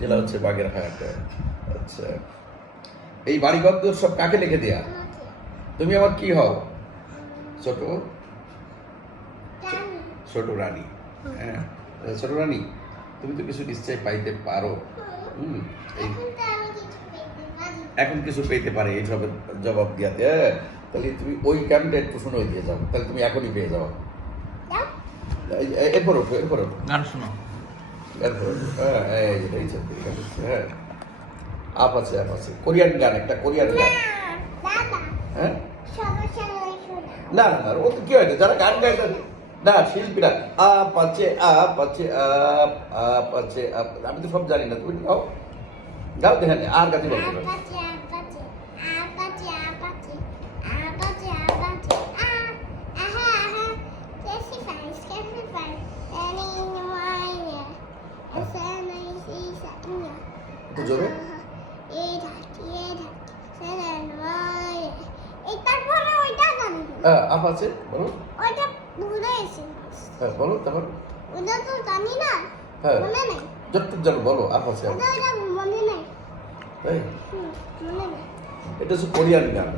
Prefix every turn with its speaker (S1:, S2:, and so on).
S1: জেলা হচ্ছে বাগেরহাট আচ্ছা। এই বাড়িঘর তোর সব কাকে লিখে দেয়া? তুমি আমার কি হও? ছোট? ছোট রানী। হ্যাঁ ছোট রানী তুমি তো কিছু নিশ্চয় পাইতে পারো। হুম এই এখন কিছু পেতে পারে এই সবের জবাব দিয়াতে হ্যাঁ। তাহলে তুমি ওই গানটা একটু শুনে দিয়ে যাও। তাহলে তুমি এখনই পেয়ে যাও। এরপর এরপর
S2: গান শোনো।
S1: হ্যাঁ এই যে, এই যে, ঠিক আছে, হ্যাঁ। আপ আছে আপ আছে। কোরিয়ান গান একটা কোরিয়ান গান। হ্যাঁ? না না ও তো কি হয় যারা গান গায় না শিল্পীরা আপ আছে আপ আছে আপ আপ আছে আপ আমি তো সব জানি না তুমি গাও। গাও দেখেন আর কাছে বলতে একটু জোরে? হ্যাঁ আপ আছে বলো।
S3: ওইটা ভুলে গেছি
S1: হ্যাঁ বলো তারপর।
S3: ওটা তো জানি না
S1: হ্যাঁ।
S3: মনে নেই।
S1: যতটুকু জানো বলো আপ আছে।
S3: ওটা ওটা মনে নেই। মনে নেই।
S1: এটা হচ্ছে কোরিয়ান গান।